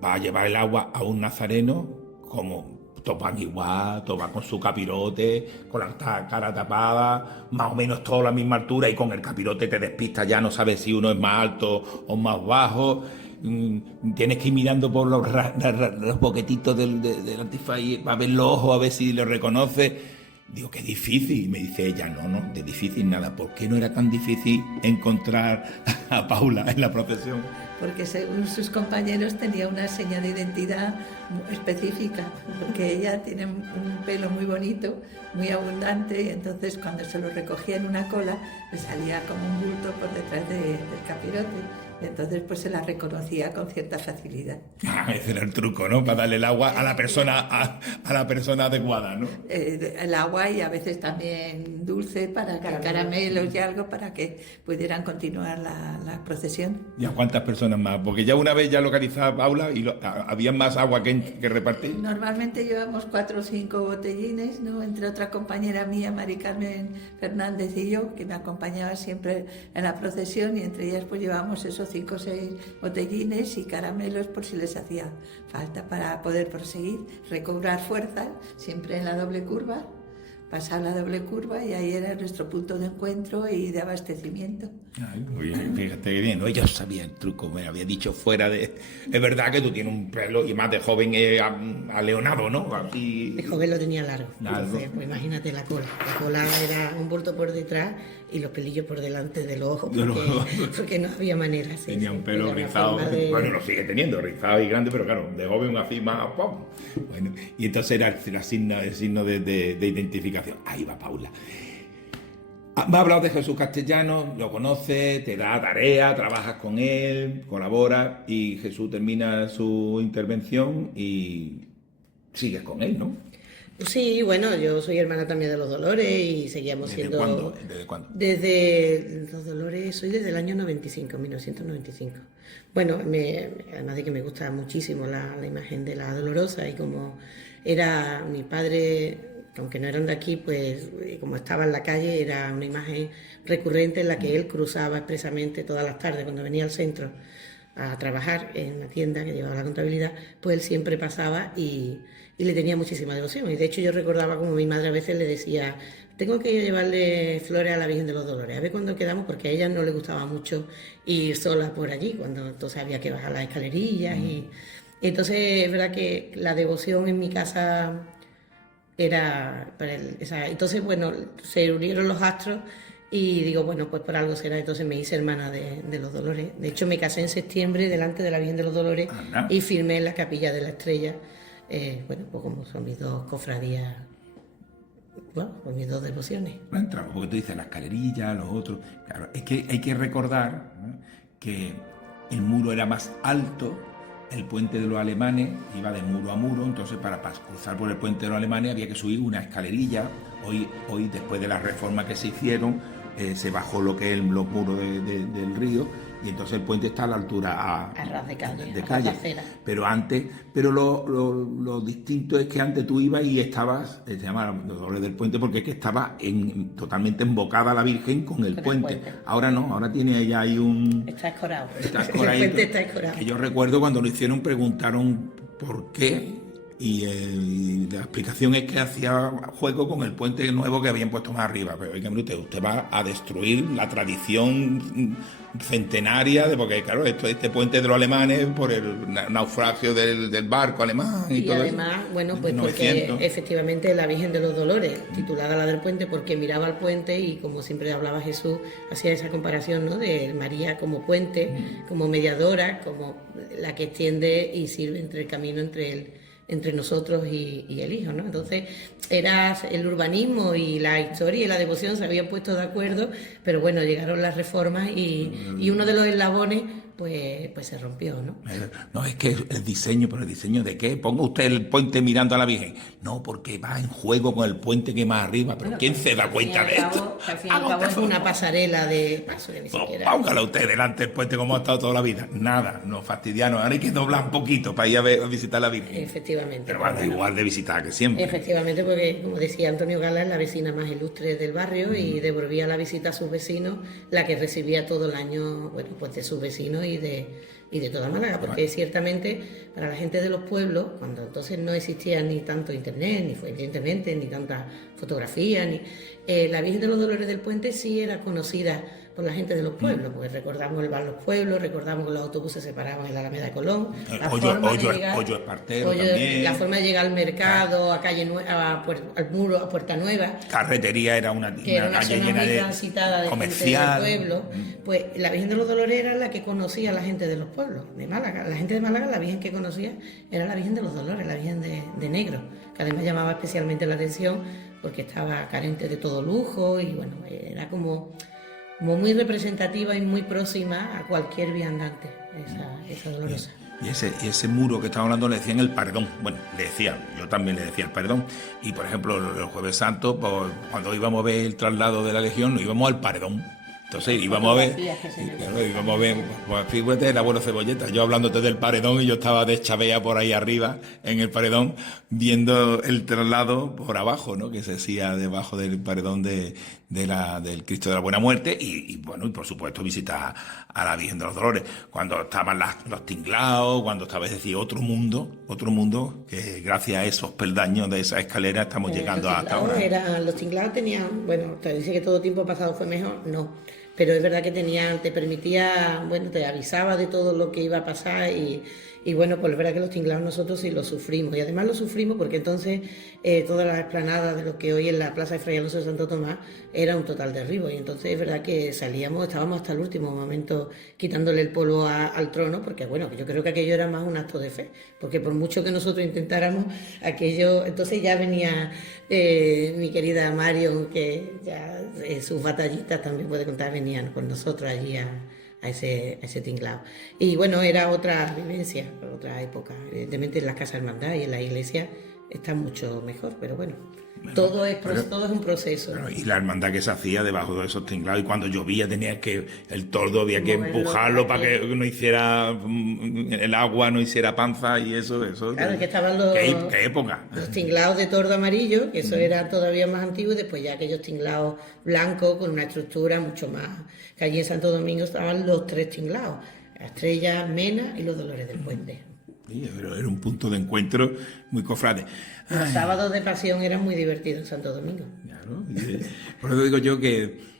vas a llevar el agua a un nazareno como todos van igual, todos van con su capirote, con la cara tapada, más o menos toda a la misma altura, y con el capirote te despistas, ya no sabes si uno es más alto o más bajo. Tienes que ir mirando por los boquetitos del antifaz para ver los ojos, a ver si lo reconoces. Digo, qué difícil. Y me dice ella, no, de difícil nada. ¿Por qué no era tan difícil encontrar a Paula en la procesión? Porque según sus compañeros tenía una seña de identidad específica, porque ella tiene un pelo muy bonito, muy abundante, y entonces cuando se lo recogía en una cola le salía como un bulto por detrás del capirote. Y entonces pues se la reconocía con cierta facilidad. Ese era el truco, ¿no? Para darle el agua a la persona adecuada, ¿no? El agua y a veces también dulce para que caramelos y algo para que pudieran continuar la procesión. ¿Y a cuántas personas más? Porque ya una vez ya localizaba a Paula y había más agua que repartir. Normalmente llevamos 4 o 5 botellines, ¿no? Entre otra compañera mía, Mari Carmen Fernández y yo, que me acompañaba siempre en la procesión, y entre ellas pues llevamos esos 5 o 6 botellines y caramelos por si les hacía falta para poder proseguir, recobrar fuerzas, siempre en la doble curva, pasar la doble curva, y ahí era nuestro punto de encuentro y de abastecimiento. Ay, oye, fíjate que bien, ¿no? Ella sabía el truco, me había dicho fuera de... Es verdad que tú tienes un pelo, y más de joven, aleonado, ¿no? Así... De joven lo tenía largo. Entonces, pues imagínate la cola. La cola era un bulto por detrás y los pelillos por delante de los ojos, porque no había manera. Sí, tenía un pelo rizado, bueno, lo sigue teniendo, rizado y grande, pero claro, de joven así más... ¡pum! Bueno, y entonces era el signo de identificación. Ahí va Paula. Me ha hablado de Jesús Castellano, lo conoces, te da tarea, trabajas con él, colaboras, y Jesús termina su intervención y sigues con él, ¿no? Sí, bueno, yo soy hermana también de los Dolores y seguíamos siendo... ¿Desde cuándo? Desde los Dolores, soy desde el año 95, 1995. Bueno, además de que me gusta muchísimo la imagen de la Dolorosa, y como era mi padre, aunque no eran de aquí, pues como estaba en la calle, era una imagen recurrente en la que él cruzaba expresamente todas las tardes cuando venía al centro a trabajar en la tienda que llevaba la contabilidad, pues él siempre pasaba y le tenía muchísima devoción. Y de hecho yo recordaba como mi madre a veces le decía, tengo que llevarle flores a la Virgen de los Dolores, a ver cuándo quedamos, porque a ella no le gustaba mucho ir sola por allí, cuando entonces había que bajar las escalerillas. Y entonces es verdad que la devoción en mi casa era para él. Entonces, bueno, se unieron los astros y digo, bueno, pues por algo será. Entonces me hice hermana de los Dolores. De hecho, me casé en septiembre delante de la Virgen de los Dolores y firmé en la Capilla de la Estrella. Bueno, pues como son mis dos cofradías, bueno, pues mis dos devociones. No entramos, porque tú dices las escalerillas, los otros. Claro, es que hay que recordar, ¿no?, que el muro era más alto, el puente de los alemanes iba de muro a muro, entonces para cruzar por el puente de los alemanes había que subir una escalerilla. Hoy después de la reforma que se hicieron, se bajó lo que es los muros del río, y entonces el puente está a la altura a ras de calle, de calle. Pero lo distinto es que antes tú ibas y estabas, se llama los Dolores del Puente, porque es que estaba totalmente embocada la Virgen con el puente. Ahora no, ahora tiene ella ahí un... Está escorado. El puente está escorado. Que yo recuerdo cuando lo hicieron, preguntaron por qué, y la explicación es que hacía juego con el puente nuevo que habían puesto más arriba. Pero oiga, usted va a destruir la tradición centenaria porque claro, este puente de los alemanes por el naufragio del barco alemán y todo además, eso, bueno, pues porque efectivamente la Virgen de los Dolores, titulada la del puente, porque miraba al puente y como siempre hablaba Jesús, hacía esa comparación, ¿no?, de María como puente, como mediadora, como la que extiende y sirve entre el camino entre nosotros y el Hijo, ¿no? Entonces, era el urbanismo y la historia y la devoción se habían puesto de acuerdo, pero bueno, llegaron las reformas y uno de los eslabones pues se rompió, ¿no? No, es que el diseño, ¿pero el diseño de qué? Ponga usted el puente mirando a la Virgen. No, porque va en juego con el puente que más arriba. ¿Pero quién se da cuenta de esto? Al fin y al cabo es una pasarela de paso que ni siquiera... Póngala usted delante del puente como ha estado toda la vida. Nada, no fastidiarnos. Ahora hay que doblar un poquito para ir a visitar la Virgen. Efectivamente. Pero bueno, igual de visitar que siempre. Efectivamente, porque como decía Antonio Gala, es la vecina más ilustre del barrio y devolvía la visita a sus vecinos, la que recibía todo el año, bueno, pues de sus vecinos y de toda Málaga, porque ciertamente para la gente de los pueblos, cuando entonces no existía ni tanto internet, ni fue evidentemente, ni tanta fotografía, ni la Virgen de los Dolores del Puente sí era conocida por la gente de los pueblos, porque recordamos el bar Los Pueblos, recordamos que los autobuses se paraban en la Alameda de Colón, Hoyo Espartero también. La forma de llegar al mercado, a calle al muro, a Puerta Nueva. Carretería era una calle llena de transitada de comercial. Gente del pueblo. Pues la Virgen de los Dolores era la que conocía a la gente de los pueblos, de Málaga. La gente de Málaga, la Virgen que conocía era la Virgen de los Dolores, la Virgen de Negro, que además llamaba especialmente la atención porque estaba carente de todo lujo y bueno, era como muy representativa y muy próxima a cualquier viandante, esa Dolorosa. Y ese muro que estamos hablando le decían el Paredón. Bueno, yo también le decía el Paredón. Y por ejemplo, los Jueves Santos, pues, cuando íbamos a ver el traslado de la Legión, nos íbamos al Paredón. Entonces íbamos a ver, pues fíjate, el abuelo Cebolleta, yo hablándote del Paredón y yo estaba de Chavea por ahí arriba, en el Paredón, viendo el traslado por abajo, ¿no? Que se hacía debajo del Paredón del Cristo de la Buena Muerte y bueno, y por supuesto visitar a la Virgen de los Dolores. Cuando estaban los tinglaos, cuando estaba, es decir, otro mundo que gracias a esos peldaños de esa escalera estamos llegando hasta ahora. Los tinglaos tenían, bueno, te dice que todo tiempo pasado fue mejor, no. Pero es verdad que te permitía, bueno, te avisaba de todo lo que iba a pasar y bueno, pues es verdad que los tinglados nosotros sí los sufrimos. Y además los sufrimos porque entonces todas las explanadas de lo que hoy en la Plaza de Fray Alonso de Santo Tomás era un total derribo. Y entonces es verdad que estábamos hasta el último momento quitándole el polvo al trono, porque bueno, yo creo que aquello era más un acto de fe. Porque por mucho que nosotros intentáramos aquello, entonces ya venía mi querida Marion, que ya sus batallitas también puede contar, venían con nosotros allí a ese tinglado. Y bueno, era otra vivencia, otra época. Evidentemente en las casas hermandad y en la iglesia está mucho mejor, pero bueno, todo es un proceso. Y la hermandad que se hacía debajo de esos tinglados, y cuando llovía el tordo había que empujarlo para que no hiciera el agua, no hiciera panza y eso. Claro, que estaban ¿Qué época? Los tinglados de tordo amarillo, que eso era todavía más antiguo, y después ya aquellos tinglados blancos con una estructura mucho más. Que allí en Santo Domingo estaban los 3 tinglados: la Estrella, Mena y los Dolores del Puente. Sí, pero era un punto de encuentro muy cofrade. Los sábados de pasión eran muy divertidos en Santo Domingo. Claro, por eso digo yo que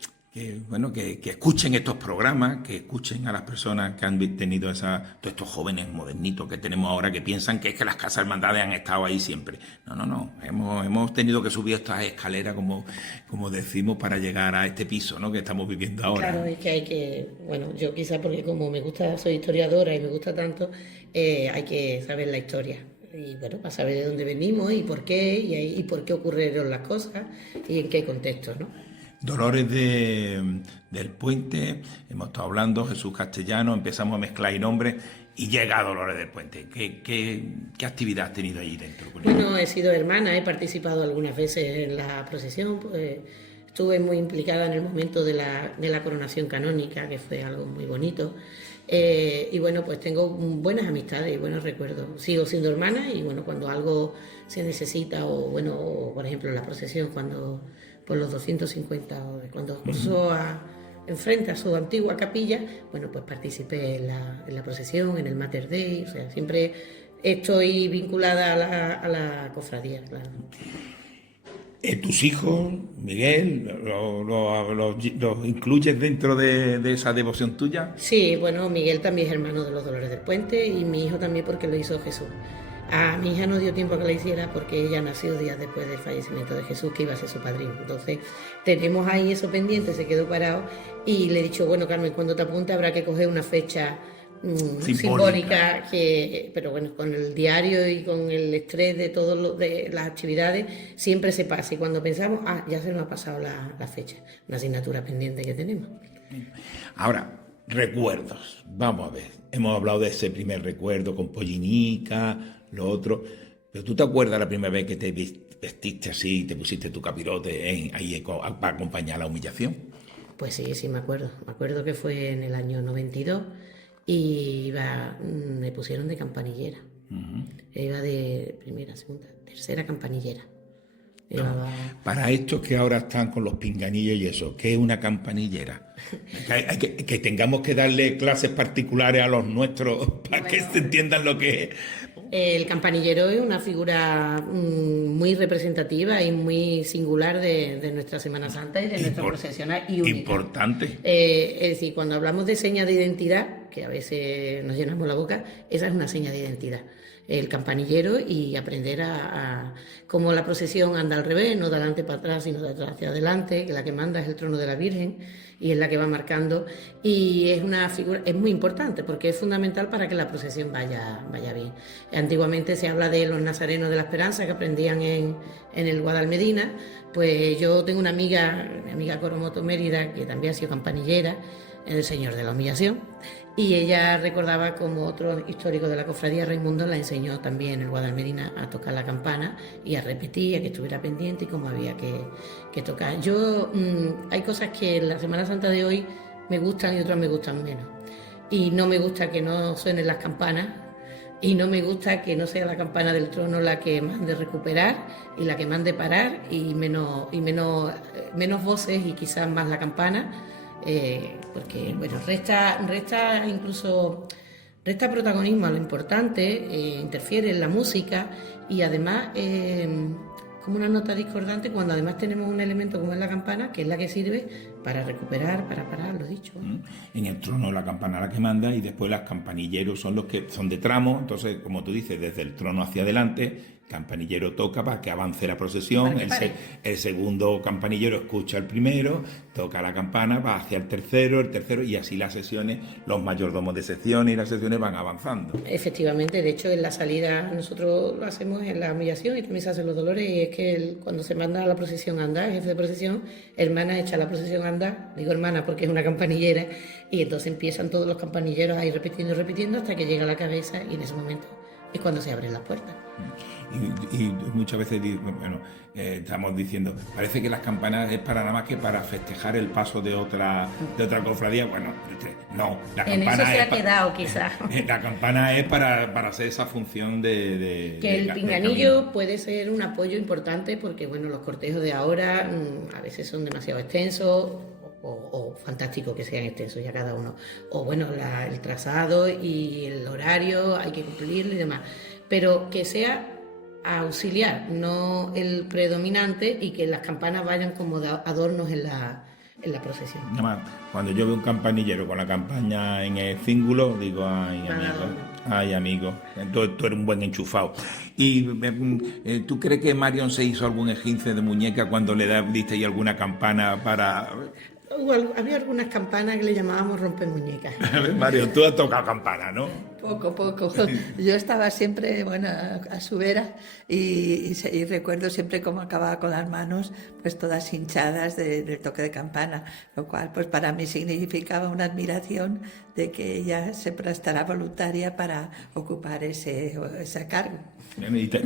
escuchen estos programas, que escuchen a las personas que han tenido todos estos jóvenes modernitos que tenemos ahora, que piensan que es que las casas hermandades han estado ahí siempre. No. Hemos tenido que subir estas escaleras, como decimos, para llegar a este piso, ¿no?, que estamos viviendo ahora. Claro, es que yo quizá porque como me gusta, soy historiadora y me gusta tanto, hay que saber la historia. Y bueno, para saber de dónde venimos y por qué, y por qué ocurrieron las cosas y en qué contexto, ¿no? Dolores del Puente, hemos estado hablando, Jesús Castellano, empezamos a mezclar nombres y llega a Dolores del Puente. ¿Qué actividad has tenido allí dentro? Bueno, he sido hermana, he participado algunas veces en la procesión, estuve muy implicada en el momento de la coronación canónica, que fue algo muy bonito. Y bueno, pues tengo buenas amistades y buenos recuerdos. Sigo siendo hermana y bueno, cuando algo se necesita o por ejemplo la procesión por los 250, cuando cruzó enfrente a su antigua capilla, bueno, pues participé en la procesión, en el Mater Dei, o sea, siempre estoy vinculada a la cofradía, claro. ¿Tus hijos, Miguel, los incluyes dentro de esa devoción tuya? Sí, bueno, Miguel también es hermano de los Dolores del Puente y mi hijo también porque lo hizo Jesús. A mi hija no dio tiempo a que la hiciera porque ella nació días después del fallecimiento de Jesús, que iba a ser su padrino. Entonces tenemos ahí eso pendiente, se quedó parado y le he dicho, bueno, Carmen, cuando te apunte habrá que coger una fecha simbólica, pero bueno, con el diario y con el estrés de las actividades siempre se pasa y cuando pensamos, ya se nos ha pasado la fecha, una asignatura pendiente que tenemos. Ahora, Recuerdos. Vamos a ver. Hemos hablado de ese primer recuerdo con Pollinica, lo otro. Pero ¿tú te acuerdas la primera vez que te vestiste así, te pusiste tu capirote ahí para acompañar la humillación? Pues sí, me acuerdo. Me acuerdo que fue en el año 92 y me pusieron de campanillera. Iba de primera, segunda, tercera campanillera. Para estos que ahora están con los pinganillos y eso, ¿qué es una campanillera? Que tengamos que darle clases particulares a los nuestros para que se entiendan lo que es. El campanillero es una figura muy representativa y muy singular de nuestra Semana Santa y de nuestra procesional y única. Importante. Es decir, cuando hablamos de señas de identidad, que a veces nos llenamos la boca, esa es una seña de identidad. El campanillero y aprender a cómo la procesión anda al revés, no de adelante para atrás, sino de atrás hacia adelante, que la que manda es el trono de la Virgen y es la que va marcando, y es una figura, es muy importante porque es fundamental para que la procesión vaya bien. Antiguamente se habla de los nazarenos de la Esperanza que aprendían en el Guadalmedina. Pues yo tengo una amiga, mi amiga Coromoto Mérida, que también ha sido campanillera en el Señor de la Humillación, y ella recordaba como otro histórico de la cofradía, Raimundo, la enseñó también en el Guadalmedina a tocar la campana y a repetir, a que estuviera pendiente y cómo había que tocar. Yo, hay cosas que en la Semana Santa de hoy me gustan y otras me gustan menos. Y no me gusta que no suenen las campanas, y no me gusta que no sea la campana del trono la que mande recuperar y la que mande parar, y menos voces y quizás más la campana. Porque bueno, resta protagonismo a lo importante, interfiere en la música y además como una nota discordante cuando además tenemos un elemento como es la campana, que es la que sirve para recuperar, para parar, lo dicho. En el trono la campana la que manda y después las campanilleros son los que son de tramo, entonces como tú dices, desde el trono hacia adelante, campanillero toca para que avance la procesión, el segundo campanillero escucha al primero, toca la campana, va hacia el tercero y así las sesiones, los mayordomos de secciones y las sesiones van avanzando. Efectivamente, de hecho en la salida nosotros lo hacemos en la humillación y también se hacen los dolores, y es que cuando se manda a la procesión a andar, el jefe de procesión, hermana echa la procesión a andar, digo hermana porque es una campanillera, y entonces empiezan todos los campanilleros a ir repitiendo hasta que llega a la cabeza, y en ese momento es cuando se abren las puertas. Y muchas veces, bueno, estamos diciendo, parece que las campanas es para nada más que para festejar el paso de otra cofradía. Bueno, no, la campana en eso se es ha quedado quizás. La campana es para hacer esa función que el pinganillo puede ser un apoyo importante porque, bueno, los cortejos de ahora a veces son demasiado extensos, o fantástico que sean extensos ya cada uno, o bueno, el trazado y el horario hay que cumplirlo y demás, pero que sea auxiliar, no el predominante, y que las campanas vayan como adornos en la procesión. Nada más, cuando yo veo un campanillero con la campaña en el cíngulo, digo, ay amigo, entonces tú eres un buen enchufado. ¿Y tú crees que Marion se hizo algún esguince de muñeca cuando le diste ahí alguna campana para...? Había algunas campanas que le llamábamos rompemuñecas. Mario, tú has tocado campana, ¿no? Poco. Yo estaba siempre, bueno, a su vera y recuerdo siempre cómo acababa con las manos pues todas hinchadas del toque de campana, lo cual pues para mí significaba una admiración de que ella se prestara voluntaria para ocupar ese cargo.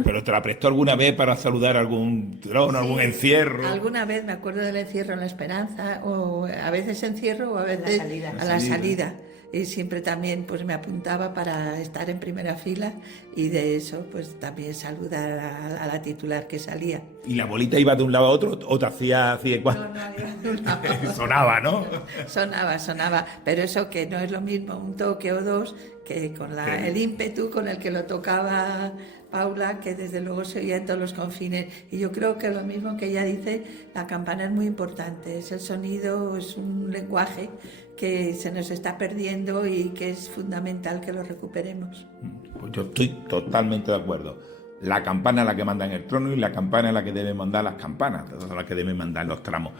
¿Pero te la prestó alguna vez para saludar algún trono, algún encierro? Alguna vez me acuerdo del encierro en la Esperanza, o a veces encierro o a veces a la salida. Y siempre también pues me apuntaba para estar en primera fila, y de eso pues también saludar a la titular que salía. ¿Y la bolita iba de un lado a otro o te hacía así de cuatro? No, iba de un lado. Sonaba, ¿no? Sonaba, pero eso que no es lo mismo un toque o dos que con el ímpetu con el que lo tocaba Paula, que desde luego se oía en todos los confines. Y yo creo que lo mismo que ella dice, la campana es muy importante, es el sonido, es un lenguaje que se nos está perdiendo y que es fundamental que lo recuperemos. Pues yo estoy totalmente de acuerdo. La campana es la que manda en el trono y la campana es la que debe mandar las campanas, todas son las que deben mandar los tramos.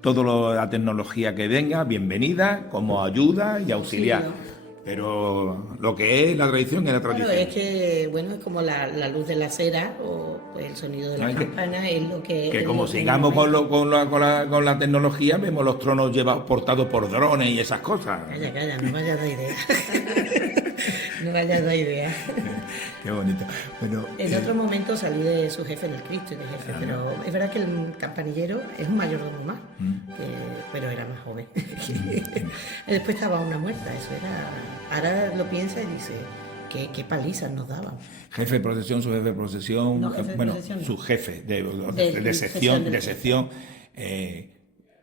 Toda la tecnología que venga, bienvenida, como ayuda y auxiliar. Pero lo que es la tradición es la tradición. Claro, es que, bueno, es como la luz de la cera o pues, el sonido de la campana es lo que... Que es como lo que sigamos con la tecnología, vemos los tronos portados por drones y esas cosas. Calla, no vayas a dar idea. No vayas a dar idea. Qué bonito. Bueno, en otro momento salí de su jefe en el Cristo y de jefe, pero es verdad que el campanillero es un mayordomo más, pero era más joven. Después estaba una muerta, eso era... Ahora lo piensa y dice, qué palizas nos daban. Jefe de procesión, su jefe de procesión, No, jefe de procesión no. Su jefe de sección.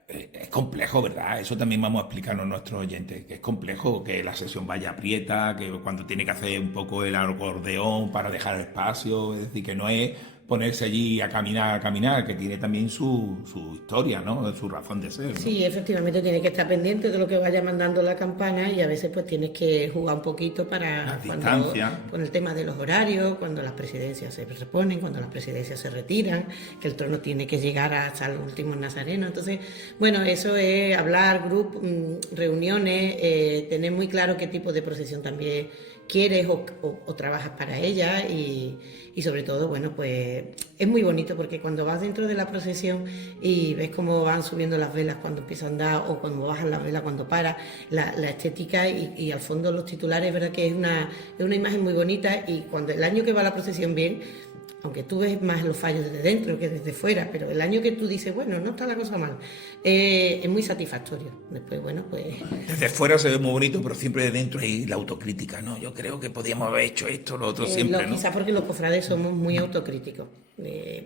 Es complejo, ¿verdad? Eso también vamos a explicarlo a nuestros oyentes, que es complejo que la sesión vaya aprieta, que cuando tiene que hacer un poco el acordeón para dejar espacio, es decir, que no es ponerse allí a caminar, que tiene también su historia, ¿no? Su razón de ser, ¿no? Sí, efectivamente tienes que estar pendiente de lo que vaya mandando la campana y a veces pues tienes que jugar un poquito para con el tema de los horarios, cuando las presidencias se reponen, cuando las presidencias se retiran, que el trono tiene que llegar hasta los últimos nazarenos. Entonces, bueno, eso es hablar, reuniones, tener muy claro qué tipo de procesión también quieres o trabajas para ella y sobre todo, bueno, pues es muy bonito porque cuando vas dentro de la procesión y ves cómo van subiendo las velas cuando empieza a andar o cuando bajan las velas cuando para, la estética y al fondo los titulares, es verdad que es una imagen muy bonita y cuando el año que va la procesión bien, aunque tú ves más los fallos desde dentro que desde fuera, pero el año que tú dices, bueno, no está la cosa mal, es muy satisfactorio. Después, bueno, pues... Desde fuera se ve muy bonito, pero siempre de dentro hay la autocrítica, ¿no? Yo creo que podíamos haber hecho esto, lo otro siempre, ¿no? Quizás porque los cofrades somos muy autocríticos.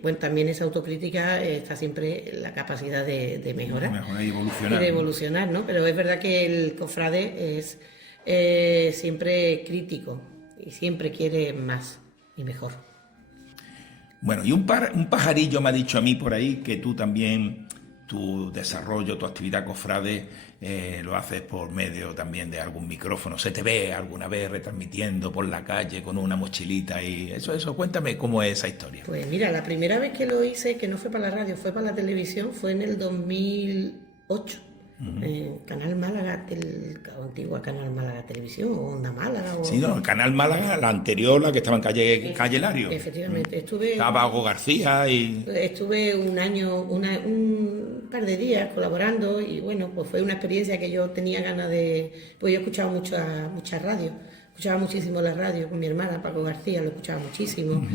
Bueno, también esa autocrítica está siempre en la capacidad de mejorar. Mejorar y evolucionar. Y de evolucionar, ¿no? Pero es verdad que el cofrade es siempre crítico y siempre quiere más y mejor. Bueno, y un pajarillo me ha dicho a mí por ahí que tú también, tu desarrollo, tu actividad cofrade, lo haces por medio también de algún micrófono. Se te ve alguna vez retransmitiendo por la calle con una mochilita y eso. Cuéntame cómo es esa historia. Pues mira, la primera vez que lo hice, que no fue para la radio, fue para la televisión, fue en el 2008. Canal Málaga, el antiguo Canal Málaga Televisión o Onda Málaga. Sí, no, el Canal Málaga, la anterior, la que estaba en calle Lario. Efectivamente, estaba Hugo García y... Estuve un año, un par de días colaborando y bueno, pues fue una experiencia que yo tenía ganas de... Pues yo he escuchado mucha radio, escuchaba muchísimo la radio con mi hermana Paco García, lo escuchaba muchísimo,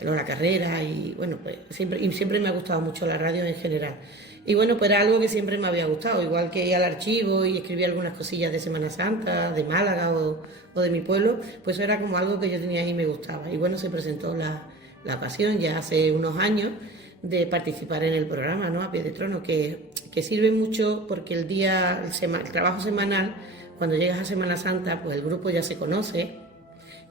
Lola Carrera y bueno, pues siempre me ha gustado mucho la radio en general. Y bueno, pues era algo que siempre me había gustado, igual que ir al archivo y escribir algunas cosillas de Semana Santa, de Málaga o de mi pueblo, pues eso era como algo que yo tenía ahí y me gustaba. Y bueno, se presentó la ocasión ya hace unos años de participar en el programa, ¿no? A Pie de Trono, que sirve mucho porque el trabajo semanal, cuando llegas a Semana Santa, pues el grupo ya se conoce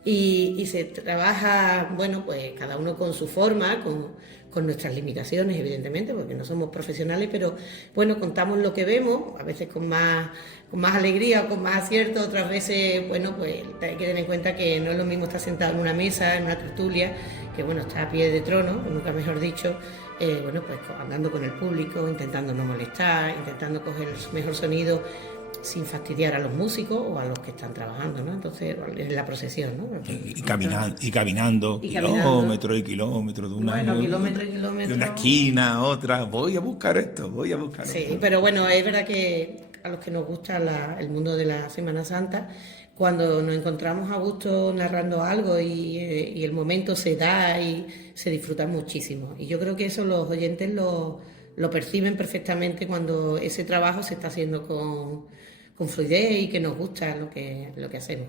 y se trabaja, bueno, pues cada uno con su forma, con nuestras limitaciones, evidentemente, porque no somos profesionales, pero bueno, contamos lo que vemos, a veces con más alegría o con más acierto, otras veces, bueno, pues hay que tener en cuenta que no es lo mismo estar sentado en una mesa, en una tertulia, que bueno, está a pie de trono, nunca mejor dicho, bueno, pues andando con el público, intentando no molestar, intentando coger el mejor sonido, sin fastidiar a los músicos o a los que están trabajando, ¿no? Entonces, en la procesión, ¿no? Y caminando kilómetros y kilómetros de una esquina a otra. Voy a buscar esto. Sí, pero bueno, es verdad que a los que nos gusta el mundo de la Semana Santa, cuando nos encontramos a gusto narrando algo y el momento se da y se disfruta muchísimo. Y yo creo que eso los oyentes lo perciben perfectamente cuando ese trabajo se está haciendo con fluidez y que nos gusta lo que hacemos.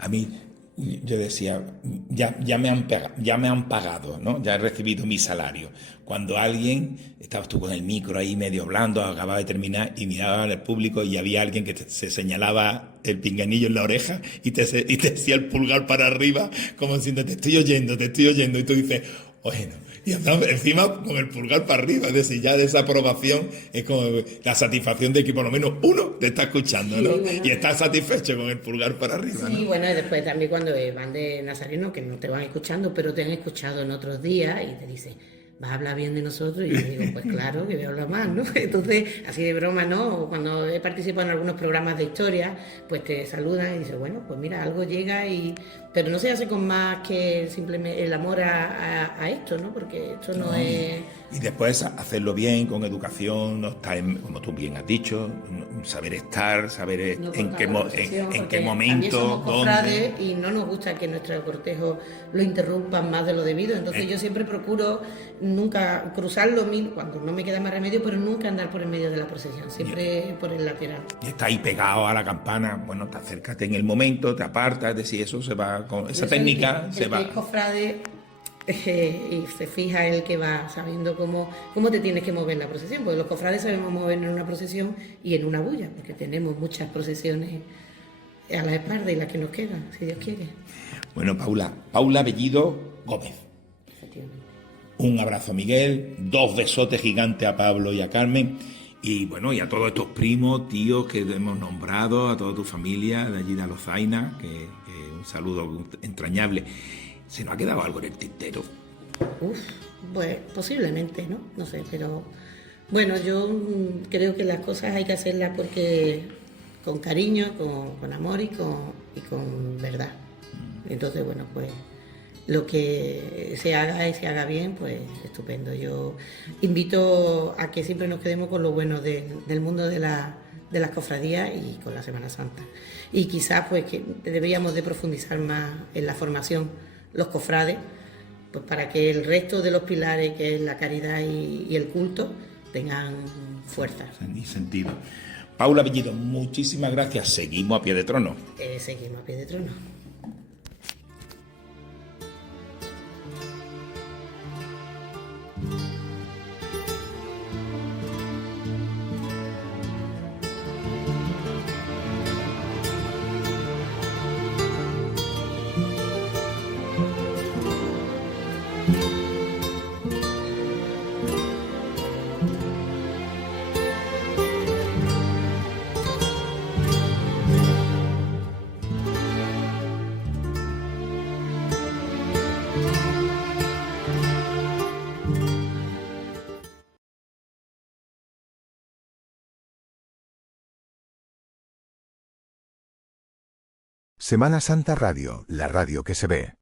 A mí, yo decía, ya me han pagado, ¿no? Ya he recibido mi salario. Cuando estabas tú con el micro ahí medio hablando, acababa de terminar y miraba al público y había alguien que se señalaba el pinganillo en la oreja y te decía el pulgar para arriba como diciendo, te estoy oyendo, y tú dices, bueno, y encima con el pulgar para arriba, es decir, ya de esa aprobación es como la satisfacción de que por lo menos uno te está escuchando, ¿no? Sí, bueno. Y estás satisfecho con el pulgar para arriba, ¿no? Sí, bueno, y después también cuando van de nazareno, que no te van escuchando, pero te han escuchado en otros días y te dicen, ¿vas a hablar bien de nosotros? Y yo digo, pues claro, que voy a hablar más, ¿no? Entonces, así de broma, ¿no? Cuando he participado en algunos programas de historia, pues te saludan y dices, bueno, pues mira, algo llega y... Pero no se hace con más que simplemente el amor a esto, ¿no? Porque esto no es... Y después hacerlo bien, con educación, no estar como tú bien has dicho, saber estar, saber No en cortar qué, la procesión, en porque qué también momento, somos dónde. cofrades y no nos gusta que nuestro cortejo lo interrumpan más de lo debido. Entonces yo siempre procuro nunca cruzarlo cuando no me queda más remedio, pero nunca andar por el medio de la procesión, siempre por el lateral. Y está ahí pegado a la campana, bueno, te acércate en el momento, te apartas, es decir, eso se va con esa técnica, el se va. que es cofrade y se fija el que va sabiendo cómo te tienes que mover en la procesión, porque los cofrades sabemos movernos en una procesión y en una bulla, porque tenemos muchas procesiones a la espalda y las que nos quedan, si Dios quiere. Bueno, Paula Bellido Gómez. Efectivamente. Un abrazo a Miguel, 2 besotes gigantes a Pablo y a Carmen. Y bueno, y a todos estos primos, tíos que hemos nombrado, a toda tu familia de allí de Alozaina, que un saludo entrañable. ¿Se nos ha quedado algo en el tintero? Pues posiblemente, ¿no? No sé, pero bueno, yo creo que las cosas hay que hacerlas porque con cariño, con amor y con verdad. Entonces, bueno, pues lo que se haga y se haga bien, pues estupendo. Yo invito a que siempre nos quedemos con lo bueno del mundo de las cofradías y con la Semana Santa. Y quizás pues que deberíamos de profundizar más en la formación los cofrades, pues para que el resto de los pilares, que es la caridad y el culto, tengan fuerza. Y sentido. Paula Bellido, muchísimas gracias. Seguimos a pie de trono. Seguimos a pie de trono. Semana Santa Radio, la radio que se ve.